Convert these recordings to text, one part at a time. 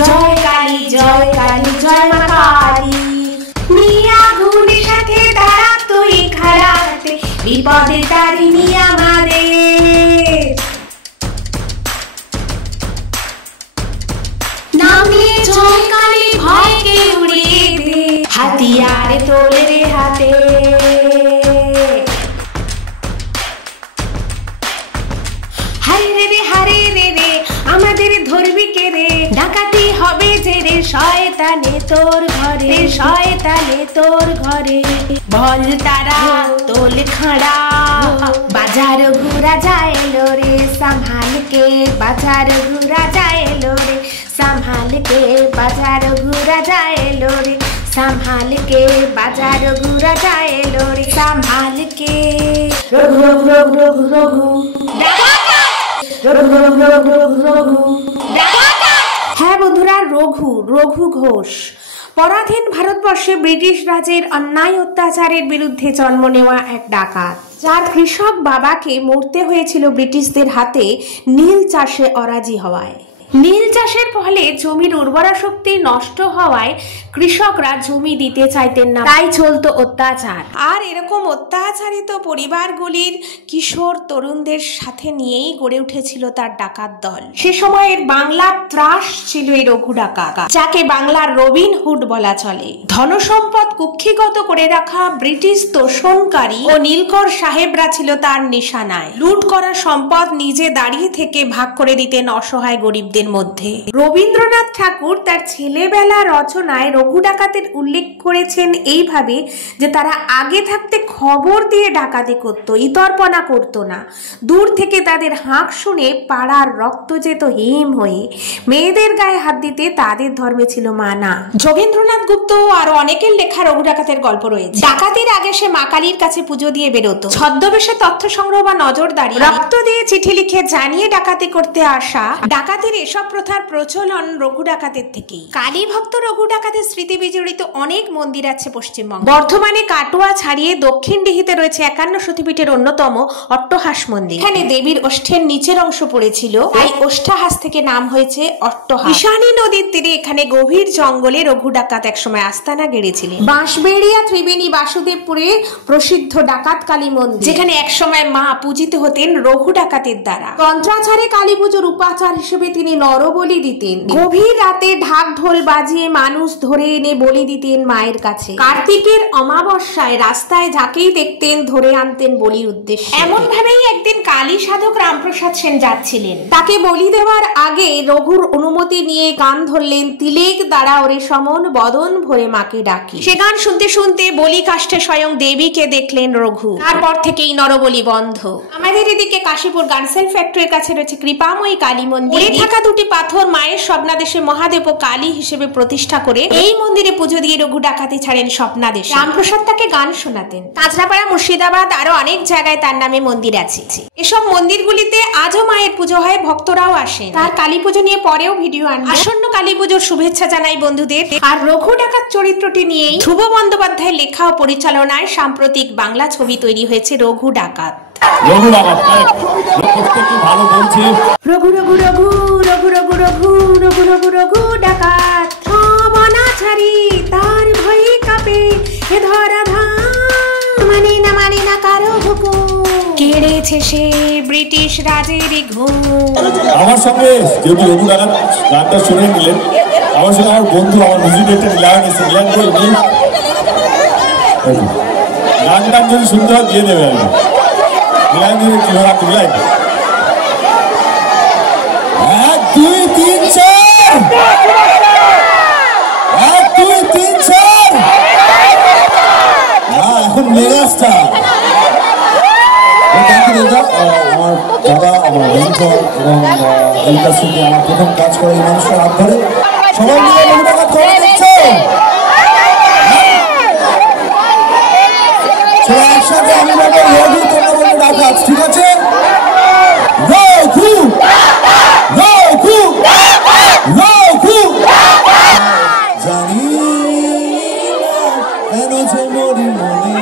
জয় কালী জয় কালী জয় মা কালী। নিয়া গুণের সাথে দাঁড়া তুই খাড়াতে, বিপদে তারিণী আমাদের। নামে জয় কালী ভয়কে উড়িয়ে দে, হাতিয়ার তোলে রে হাতে। হারে রে রে আমাদের ধরবি কে রে, ডাকাতি হবে যে রে শয়তানে তোর ঘরে, শয়তানে তোর ঘরে। বল তারা তোল খাড়া, বাজার ঘুরা যায় লো রে संभाल के, बाजार घुरा जाए लो रे संभाल के, बाजार घुरा जाए लो रे संभाल के, बाजार घुरा जाए लो रे संभाल के। रघु रघु रघु रघु হ্যাঁ বন্ধুরা, রঘু রঘু ঘোষ পরাধীন ভারতবর্ষে ব্রিটিশ রাজের অন্যায় অত্যাচারের বিরুদ্ধে জন্ম নেওয়া এক ডাকাত, যার কৃষক বাবাকে মরতে হয়েছিল ব্রিটিশদের হাতে নীল চাষে অরাজি হওয়ায়। নীল চাষের ফলে জমির উর্বরা শক্তি নষ্ট হওয়ায় কৃষকরা জমি দিতে চাইতেন না, তাই চলতো অত্যাচার। আর এরকম অত্যাচারিত পরিবারগুলির কিশোর তরুণদের সাথে নিয়েই গড়ে উঠেছিল তার ডাকাত দল। সে সময়ের বাংলার ত্রাস ছিল এই রঘু ডাকাত, যাকে বাংলার রবিনহুড বলা চলে। ধনসম্পদ কুক্ষিগত করে রাখা ব্রিটিশ তোষণকারী ও নীলকর সাহেবরা ছিল তার নিশানায়। লুট করা সম্পদ নিজে দাঁড়িয়ে থেকে ভাগ করে দিতেন অসহায় গরিবদের মধ্যে। রবীন্দ্রনাথ ঠাকুর তার ছেলেবেলা রচনায় রঘু ডাকাতের উল্লেখ করেছেন এইভাবে যে তারা আগে থাকতে খবর দিয়ে ডাকাতি করত, ইতর্পণা করত না। দূর থেকে তাদের হাঁক শুনে পাড়ার রক্ত যেত হিম হয়ে। মেয়েদের গায়ে হাত দিতে তাদের ধর্মে ছিল মানা। যোগেন্দ্রনাথ গুপ্ত ও আরো অনেকের লেখা রঘু ডাকাতের গল্প রয়েছে। ডাকাতির আগে সে মা কালীর কাছে পুজো দিয়ে বেরোতো। ছদ্মবেশে তথ্য সংগ্রহ বা নজরদারি, রক্ত দিয়ে চিঠি লিখে জানিয়ে ডাকাতি করতে আসা। ডাকাতির এসব প্রথার প্রচলন রঘু ডাকাতের থেকেই। কালী ভক্ত রঘু ডাকাতের স্মৃতি বিজড়িত অনেক মন্দির আছে পশ্চিমবঙ্গে। বর্ধমানে কাটোয়া ছাড়িয়ে দক্ষিণ দিঘিতে রয়েছে 51 সতীপীঠের অন্যতম অট্টহাস মন্দির। এখানে দেবীর ওষ্ঠের নিচের অংশ পড়েছিল, তাই ওষ্ঠাহাস থেকে নাম হয়েছে অট্টহাস। ঈশানী নদীর তীরে এখানে গভীর জঙ্গলে রঘু ডাকাত একসময় আস্তানা গেড়েছিলেন। বাঁশবেড়িয়া ত্রিবেণী বাসুদেবপুরে প্রসিদ্ধ ডাকাত কালী মন্দির, যেখানে একসময় মা পূজিত হতেন রঘু ডাকাতের দ্বারা। তন্ত্রাচারে কালী পুজোর উপাচার হিসেবে তিনি নরবলি দিতেন। গভীর রাতে ঢাক ঢোল বাজিয়ে মানুষ ধরে এনে বলি দিতেন মায়ের কাছে। কার্তিকের অমাবস্যায় রাস্তায় যাকেই দেখতেন ধরে আনতেন বলির উদ্দেশ্যে। এমন ভাবেই একদিন কালী সাধক রামপ্রসাদ সেন যাচ্ছিলেন। তাকে বলি দেওয়ার আগে রঘুর অনুমতি নিয়ে গান ধরলেন, তিলেক দ্বারা ওরে সমন বদন ভরে মাকে ডাকি। সে গান শুনতে শুনতে বলি কাষ্ঠে স্বয়ং দেবীকে দেখলেন রঘু। তারপর থেকেই নরবলি বন্ধ। আমাদের এদিকে কাশীপুর গানসেল ফ্যাক্টরির কাছে রয়েছে কৃপাময়ী কালী মন্দির। থাকা দুটি পাথর মায়ের স্বপ্নাদেশে মহাদেব ও কালী হিসেবে প্রতিষ্ঠা করে এই মন্দিরে পুজো দিয়ে রঘু ডাকাতি ছাড়েন স্বপ্নাদেশে। রামপ্রসাদ তাকে গান শোনাতেন। কাঁচরাপাড়া, মুর্শিদাবাদ আরো অনেক জায়গায় তার নামে মন্দির আছে। এসব মন্দিরগুলিতে আজও মায়ের পুজো হয়, ভক্তরাও আসেন। তার কালী পুজো নিয়ে পরেও ভিডিও আনবো। আসন্ন কালী পুজোর শুভেচ্ছা জানাই বন্ধুদের। আর রঘু ডাকাত চরিত্রটি নিয়েই ধ্রুব বন্দ্যোপাধ্যায়ের লেখা ও পরিচালনায় সাম্প্রতিক বাংলা ছবি তৈরি হয়েছে রঘু ডাকাত। রঘু ডাকাত প্রত্যেককে ভালো বলছে। রঘু রঘু রঘু রঘু রঘু রঘু রঘু রঘু রঘু ডাকাত বনা ছাড়ি তার ভয়ে কাঁপে হে ধরাধাম, মানে না কারো হুকুম, কেড়েছে সে ব্রিটিশ রাজের ঘুম। আমার সঙ্গে যেহেতু রঘু ডাকাত গানটা শুনে নিলেন, আমার সঙ্গে আমার বন্ধু আমার মিউজিক ডিরেক্টর মিলান এসে মিলান করে গান টান যদি শুনতে হয় দিয়ে দেবে। আমি মিলান দিয়ে কিভাবে মিলান 1 2 3 4 1 2 3 4 এখন মেগাস্টার আমার দাদা, আমার মেন্টর এবং এই কাজ থেকে আমার প্রথম কাজ করে এই মানুষটার হাত ধরে সবাই মিলে রঘু ডাকাত করে দিচ্ছে। একসাথে আমি বলবো রঘু, তোমরা বলবো ডাকাত, ঠিক আছে? রঘু রঘু রঘু জানি কেন যে মরি মনে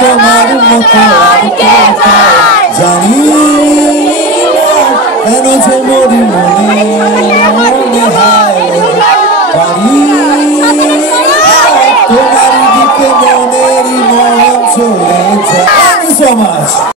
তোমার মতো জানি কেন যে মরি মনে তোমার দিকে মনেরই মন চলে যায়। Thank you so much.